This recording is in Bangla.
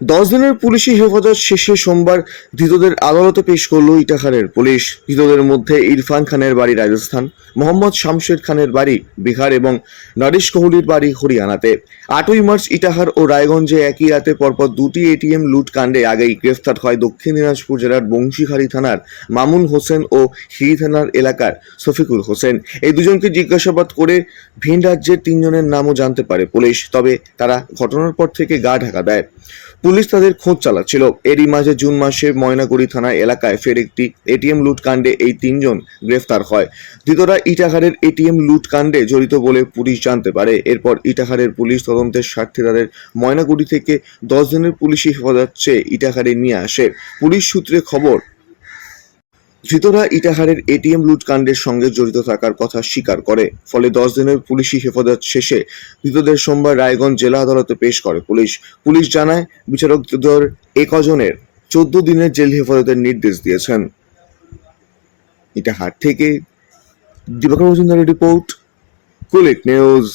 দশ দিনের পুলিশি হেফাজত শেষে সোমবার ধৃতদের আদালতে পেশ করল ইটাহারের পুলিশ। ধৃতদের মধ্যে ইরফান খানের বাড়ি রাজস্থান, মোহাম্মদ শামশের খানের বাড়ি বিহার এবং নরেশ কোহলির বাড়ি হরিয়ানাতে। আটই মার্চ ইটাহার ও রায়গঞ্জে একই রাতে পরপর দুটি এটিএম লুট কাণ্ডে আগেই গ্রেফতার হয় দক্ষিণ দিনাজপুর জেলার বংশীহারি থানার মামুন হোসেন ও হিরি থানার এলাকার শফিকুল হোসেন। এই দুজনকে জিজ্ঞাসাবাদ করে ভিন রাজ্যের তিনজনের নামও জানতে পারে পুলিশ, তবে তারা ঘটনার পর থেকে গা ঢাকা দেয়। পুলিশ তাদের খোঁজ চালাচ্ছিল। এরই মাঝে জুন মাসে ময়নাগুড়ি থানা এলাকায় ফের একটি এটিএম লুটকাণ্ডে এই তিনজন গ্রেফতার হয়। ধৃতরা ইটাহারের এটিএম লুটকাণ্ডে জড়িত বলে পুলিশ জানতে পারে। এরপর ইটাহারের পুলিশ তদন্তের স্বার্থে তাদের ময়নাগুড়ি থেকে দশ দিনের পুলিশি হেফাজত চেয়ে ইটাহারে নিয়ে আসে। পুলিশ সূত্রে খবর ধৃতরা ইটাহারের এটিএম লুটকাণ্ডের সঙ্গে জড়িত থাকার কথা স্বীকার করে। ফলে দশ দিনের পুলিশি হেফাজত শেষে ধৃতদের সোমবার রায়গঞ্জ জেলা আদালতে পেশ করে পুলিশ। পুলিশ জানায়, বিচারক ধৃতদের একজনের চোদ্দ দিনের জেল হেফাজতের নির্দেশ দিয়েছেন। ইটাহার থেকে দিবাকর মজুমদারের রিপোর্ট, কুলিক নিউজ।